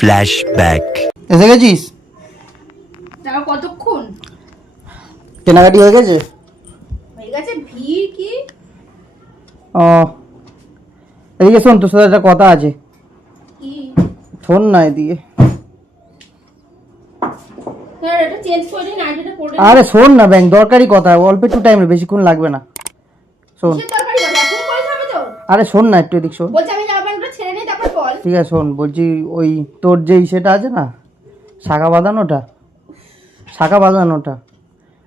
Flashback. এসে গেছিস? কতক্ষণ কেনাকাটি হয়ে গেছে? হয়ে গেছে। ভিড় কি? ও এদিকে শোন, তোর সাথে একটা কথা আছে। কি? শোন না এদিকে। এটা চেঞ্জ করে না, এটা পড়ে। আরে শোন না ব্যাং, দরকারি কথা, অল্প একটু টাইম, বেশিক্ষণ লাগবে না। শোন। কিসের দরকারি কথা? এখনই করে যাবে তো? আরে শোন না একটু এদিক শোন। বলছি আমি জামা প্যান্টটা ছেড়ে নেই, তারপর বল। ঠিক আছে শোন, বলছি ওই তোর যেই সেটা আছে না, শাখা বাঁধানোটা,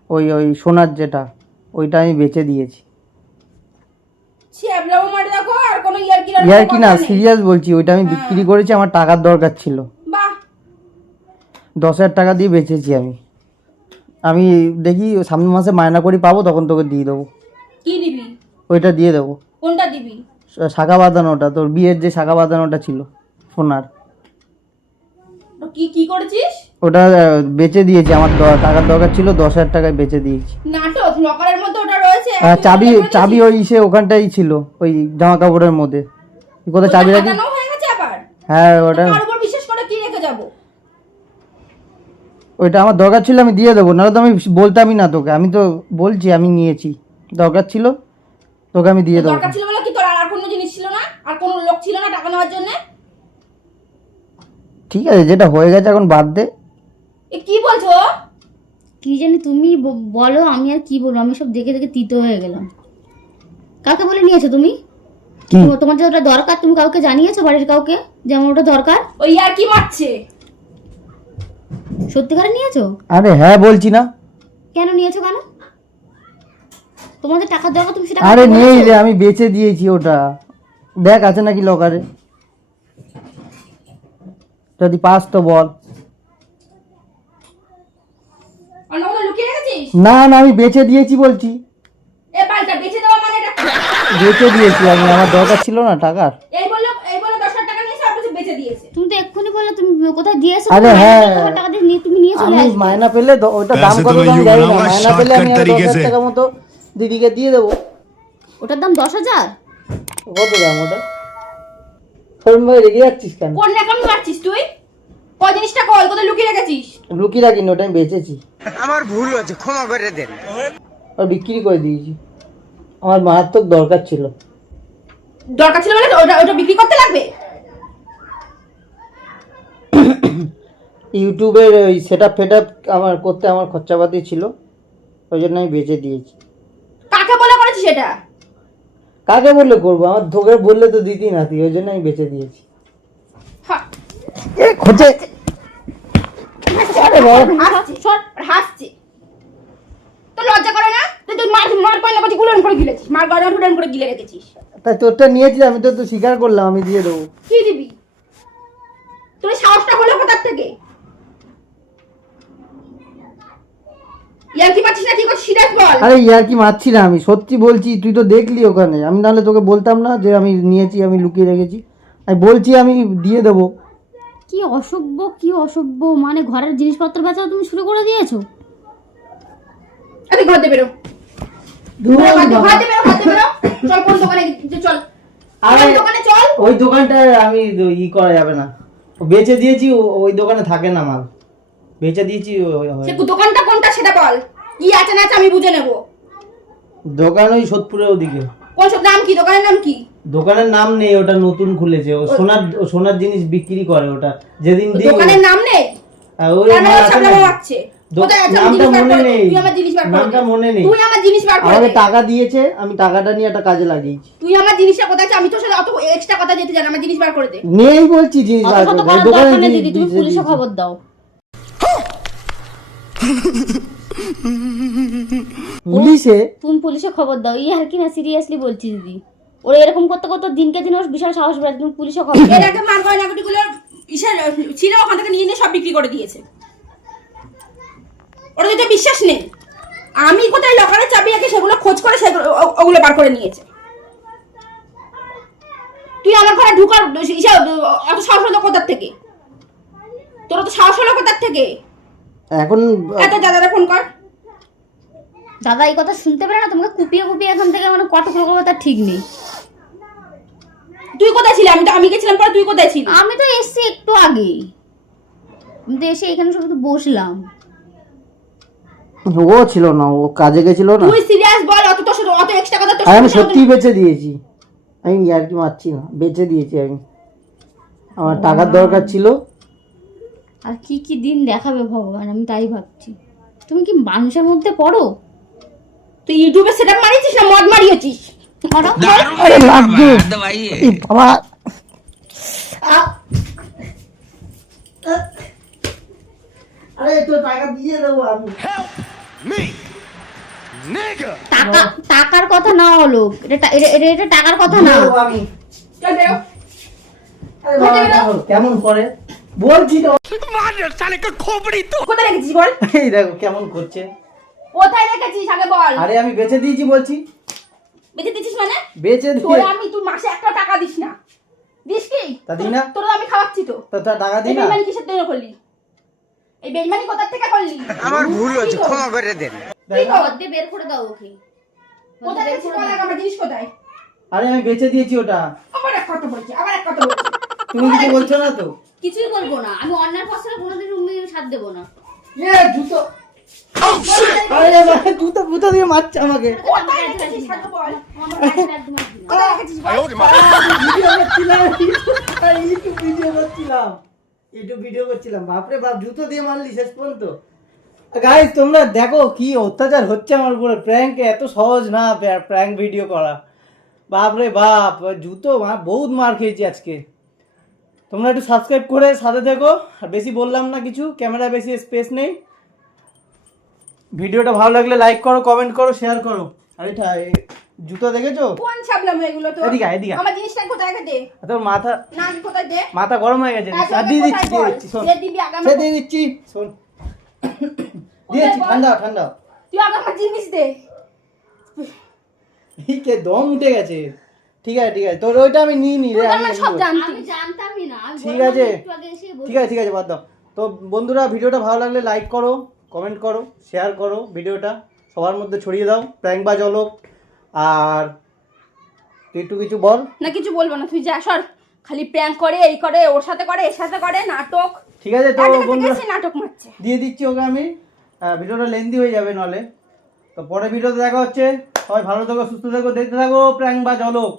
ওই ওই সোনার যেটা, ওইটা আমি বেচে দিয়েছি। ছেবলাও মার দেখো, আর কোনো ইয়ার কি না, সিরিয়াস বলছি, ওইটা আমি বিক্রি করেছি, আমার টাকার দরকার ছিল। বাহ, 10,000 টাকা দিয়ে বেচেছি আমি দেখি সামনের মাসে মায়না করি পাবো, তখন তোকে দিয়ে দেবো। কি দিবি? ওইটা দিয়ে দেবো। কোনটা দিবি? শাখা বাঁধানোটা, তোর বিয়ের যে শাখা বাঁধানোটা ছিল সোনার, কি কি করেছিস? ওটা বেচে দিয়েছি, আমার টাকার দরকার ছিল, 10,000 টাকায় বেচে দিয়েছি। নাটক, লকারের মধ্যে ওটা রয়েছে। চাবি ওই ওখানটাই ছিল, ওই জামা কাপড়ের মধ্যে। কোথায় চাবি রাখি? হয়ে গেছে আবার। হ্যাঁ ওটা, তার উপর বিশেষ করে কি রেখে যাব? ওইটা আমার দরকার ছিল, আমি দিয়ে দেবো, নাহলে তো আমি বলতামই না তোকে। আমি তো বলছি আমি নিয়েছি, দরকার ছিল তোকে আমি দিয়ে দেবো। দরকার ছিল বলে কি তোর আর কোনো জিনিস ছিল না? আর কোনো লোক ছিল না টাকা নেওয়ার জন্য? ঠিক আছে, যেটা হয়ে গেছে এখন বাদ দে। এ কি বলছো? কি জানি, তুমি বলো, আমি আর কি বলবো। আমি সব দেখে দেখে তিতো হয়ে গেলাম। কাকে বলে নিয়েছো তুমি? কি তোমার যে ওটা দরকার, তুমি কাউকে জানিয়েছো বাড়ির কাউকে যে আমার ওটা দরকার? ওই আর কি মারছে? সত্যিকারে নিয়েছো? আরে হ্যাঁ বলছি না। কেন নিয়েছো? কেন? তোমাদের টাকার দরকার, তুমি সেটা আরে নেই রে, আমি বেচে দিয়েছি ওটা। দেখ আছে নাকি লকারে, যদি পাস তো বল। অন্য কোথাও লুকিয়ে রেখেছিস? না না, আমি বেচে দিয়েছি বলছি। এ পাল্টা বেঁচে দেওয়া মানে এটা? বেচে দিয়েছি আমি, আমার দরকার ছিল না টাকার। এই বললো 10,000 টাকা নিয়েছে, আর কিছু বেঁচে দিয়েছে। তুমি তো এক্ষুনি বললে তুমি কোথায় দিয়েছো। আরে হ্যাঁ, টাকা দিয়ে তুমি নিয়ে চলে আমি আসবে। মায়না পেলে ওইটা দাম কত আমি জানি না, মায়না পেলে আমি 10,000 টাকা মতো দিদিকে দিয়ে দেবো। ওটার দাম 10,000? কত দাম ওটা? শোরুম ভাই রেগে যাচ্ছিস কেন? কোন নাকামি মারছিস তুই? কই জিনিসটা কই? কোথায় লুকিয়ে রেখেছিস? লুকিয়ে রাখিনি, ওটা আমি বেচেছি। আমার ভুল হয়েছে, ক্ষমা করে দেন। আর বিক্রি করে দিয়েছি, আমার মারাত্মক দরকার ছিল। দরকার ছিল বলে ওটা বিক্রি করতে লাগবে? ইউটিউবের ওই সেটআপ আমার করতে আমার খরচাপাতি ছিল, ওই জন্য আমি বেচে দিয়েছি। কাকে বলে করেছিস এটা? কাকে বললে করবো, আমার ধোকে বললে তো দিতি না তুই, ওই জন্য আমি বেচে দিয়েছি। হ্যাঁ, খোঁজে হাসছে। তো লজ্জা করে না? তুই মার পাইলে বাটি গুলো করে গিলেছিস, মার গাড়া হুডান করে গিলে রেখেছিস। তাই তোরটা নিয়েছি, আমি তো স্বীকার করলাম, আমি দিয়ে দেবো। কি দিবি? তুই সাহসটা হলো কোথার থেকে? ইয়ার্কি মারছিস না কি করছিস সিরিয়াস বল। আরে ইয়ার কি মারছি না, আমি সত্যি বলছি, তুই তো দেখলি ওখানে। আমি নাহলে তোকে বলতাম না যে আমি নিয়েছি, আমি লুকিয়ে রেখেছি। আমি বলছি আমি দিয়ে দেবো। কি অসভ্য, মানে ঘরের জিনিসপত্র বেচাও তুমি শুরু করে দিয়েছো? আরে ঘর দে বেরো। ঘর দে বেরো। চল কোন দোকানে চল। আরে দোকানে চল। ওই দোকানটা আমি করা যাবে না, বেচে দিয়েছি, ওই দোকানে থাকে না মাল, বেচে দিয়েছি। সে দোকানটা কোনটা সেটা বল। কি আছে না আছে আমি বুঝে নেব। দোকান ওই সোদপুরের ওদিকে। কোন সব নাম কি? দোকানের নাম কি? দোকানের নাম নেই, ওটা নতুন খুলেছে, ও সোনার জিনিস বিক্রি করে। ওটা যেদিন দিই দোকানের নাম নেই। ওই নামটা মনে নেই। তুই আমার জিনিস বার করে দে। মনে নেই। তুই আমার জিনিস বার করে দে। আমাকে টাকা দিয়েছে, আমি টাকাটা নিয়ে একটা কাজে লাগিয়েছি। তুই আমার জিনিসটা কোথায় আছে? আমি তোর সাথে অত এক্সট্রা কথা যেতে জানি। আমার জিনিস বার করে দে। নেই বলছি, জিনিস বার করে দে। দোকানে দিদি তুমি পুলিশে খবর দাও। পুলিশে? তুমি পুলিশে খবর দাও। আর কি না, সিরিয়াসলি বলছি দিদি। ওরা এরকম করতে করতে দিনকে দিন ওর বিশাল সাহস বেড়ে। তুমি পুলিশে খবর দাও। এর আগে মার গয়নাগুটিগুলো ছিল, ওখান থেকে নিয়ে সব বিক্রি করে দিয়েছে। ওরা যদি বিশ্বাস নেই, আমি কোথায় লকারের চাবি রেখে সেগুলো খোঁজ করে ওগুলো বার করে নিয়েছে। তুই আমার ঘরে ঢুকার অত সাহস হলো কোথার থেকে? তোর তো সাহস হলো কোথার থেকে? এখন এত দাদারা ফোন কর। দাদা এই কথা শুনতে পারে না? তোমাকে কুপিয়ে কুপিয়ে এখান থেকে মানে কত করে তার ঠিক নেই। তুই কোথায় ছিলি? আমি গেছিলাম পরে তুই কোথায় ছিলি? আমি তো এসছি একটু আগে, আমি তো এসে এখানে শুধু বসলাম। ও ছিল না, ও কাজে গেছিল না। তুই সিরিয়াস বল, অত এক্সট্রা কথা তোর আর আমি সাথে সত্যিই বেচে দিয়েছি, আমি আর কি মারছি না, বেচে দিয়েছি আমি, আমার টাকার দরকার ছিল। আর কি কি দিন দেখাবে ভগবান, আমি তাই ভাবছি। তুমি কি মানুষের মধ্যে পড়ো? তুই ইউটিউবে সেটআপ মারিছিস না মদ মারিয়েছিস? করো। আরে লাগবে এই বাবা। আরে তো টাকা দিয়ে দেবো আমি। টাকার কথা না হলো, এটা টাকার কথা না। দিয়ে দেবো আমি। চল বেরো। আরে বাবা, দেখো কেমন করে, বলছি তো। কোথায় রেখেছিস বল? এই দেখো কেমন করছে। কোথায় রেখেছিস আগে বল। আরে আমি বেচে দিয়েছি বলছি, বেঁচে দিচ্ছিস মানে? বেচে তোর দিয়ে। তুই মাসে একটা টাকা দিস না, দিস কি? তা দিই না। তোর আমি খাওয়াচ্ছি তো। তো টাকা এই দিই না। বেইমানি কিসের জন্য করলি? এই বেইমানি কোথা থেকে করলি? আমার ভুল হয়েছে, ক্ষমা করে দেন। কি কর? মধ্যে বের করে দাও ওকে। কোথায় রেখেছিস বল আগে, আমার জিনিস কোথায়? আরে আমি বেচে দিয়েছি ওটা, আবার এক কথা বলছি, আবার এক কথা বলছি। তুমি কিছু বলছো না তো? কিছুই বলবো না, আমি অন্যার ফসলে কোনোদিন রুমে সাথ দেবো না। জুতো। আরে বাবা, জুতো জুতো দিয়ে মারছে আমাকে। কোথায় রেখেছিস আগে বল। আমার গায়ে একদম আসবি না। কোথায় রেখেছিস বল। ভিডিও ভিডিও করছিলাম, বাপরে বাপ, জুতো দিয়ে মারলি শেষ পর্যন্ত। গাইস তোমরা দেখো কি অত্যাচার হচ্ছে আমার উপরে, প্র্যাঙ্ক এত সহজ না, প্র্যাঙ্ক ভিডিও করা, বাপরে বাপ, জুতো বহুত মার খেয়েছি আজকে। তোমরা একটু সাবস্ক্রাইব করে সাথে দেখো, আর বেশি বললাম না কিছু, ক্যামেরা বেশি স্পেস নেই। ভিডিওটা ভালো লাগলে লাইক করো, কমেন্ট করো, শেয়ার করো। আর এটা জুতো দেখেছো? কোন ছাবলাম এগুলো তো? এদিকে আয়, এদিকে আয়। আমার জিনিসটা কোথায় দে? তোর মাথা না কোথায় দে? মাথা গরম হয়ে গেছে। আচ্ছা, আর দিয়ে কোথায় দিচ্ছি, বল? দিয়ে দিচ্ছি, শোন, দিয়ে দিবি আগে সে আমাকে। দিয়ে দিচ্ছি, শোন, দিয়েছি, বল? ঠান্ডা ঠান্ডা। তুই আগে আমার জিনিস দে। এই কে দম উঠে গেছে। ঠিক আছে ঠিক আছে, তোর ওইটা আমি নিই নি রে, তুই তো আমি আমার সব নিবো। জানতিস। আমি জানতামই না, আমি ঠিক বললাম আছে। একটু আগে এসে ঠিক আছে ঠিক আছে, বাদ দাও। তো বন্ধুরা, ভিডিওটা ভালো লাগলে লাইক করো, কমেন্ট করো, শেয়ার করো, ভিডিওটা সবার মধ্যে ছড়িয়ে দাও। প্র্যাঙ্ক বা জলক। আর তুই একটু কিছু বল। না কিছু বলবো না, তুই যা সর। খালি প্র্যাঙ্ক করে, এই করে, ওর সাথে করে, এর সাথে করে, নাটক। ঠিক আছে তো এক জায়গা থেকে বন্ধুরা, এসে নাটক মারছে। দিয়ে দিচ্ছি ওকে আমি। ভিডিওটা লেন্দি হয়ে যাবে নলে। তো পরে ভিডিওতে দেখা হচ্ছে। সবাই ভালো থাকো, সুস্থ থাকো, দেখতে থাকো প্র্যাঙ্ক বা জলক।